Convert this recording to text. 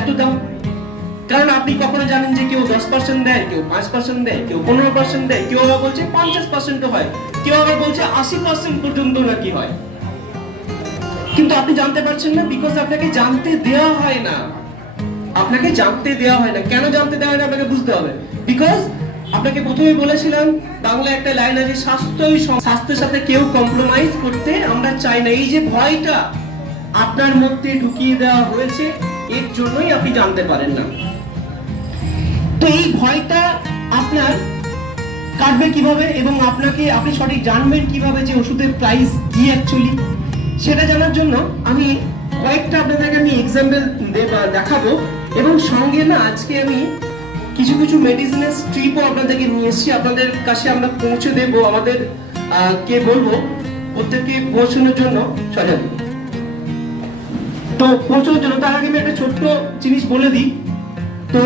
এত দাম? কারণ আপনি কখনো জানেন যে কেউ 10% দেয়, কেউ 5% দেয়, কেউ 15% দেয়, কেউ আবার বলছে 50% হয়, কেউ আবার বলছে 80% পর্যন্ত নাকি হয়। কিন্তু আপনি জানতে পারছেন না, বিকজ আপনাকে জানতে দেওয়া হয় না। আপনাকে জানতে দেওয়া হয় না। কেন জানতে দেওয়া হয় না আপনাকে বুঝতে হবে। বিকজ আপনাকে প্রথমে বলেছিলাম, বাংলা একটা লাইন আছে, স্বাস্থ্যের সাথে কেউ কম্প্রোমাইজ করতে আমরা চাই না। এই যে ভয়টা আপনার মধ্যে ঢুকিয়ে দেওয়া হয়েছে, এর জন্যই আপনি জানতে পারেন না। তো এই ভয়টা আপনার কাটবে কিভাবে, এবং আপনি সঠিক জানবেন কিভাবে যে ওষুধের প্রাইস কি অ্যাকচুয়ালি, সেটা জানার জন্য আমি কয়েকটা আপনাদেরকে এক্সাম্পল দেখাবো। এবং সঙ্গে না আজকে আমি কিছু কিছু মেডিসিনের স্ট্রিপও আপনাদেরকে নিয়ে এসেছি, আপনাদের কাছে আমরা পৌঁছে দেব। আমাদের কে বলবো প্রত্যেককে পৌঁছানোর জন্য সজাগ। তো পৌঁছানোর জন্য তার আগে আমি একটা ছোট্ট জিনিস বলে দিই। তো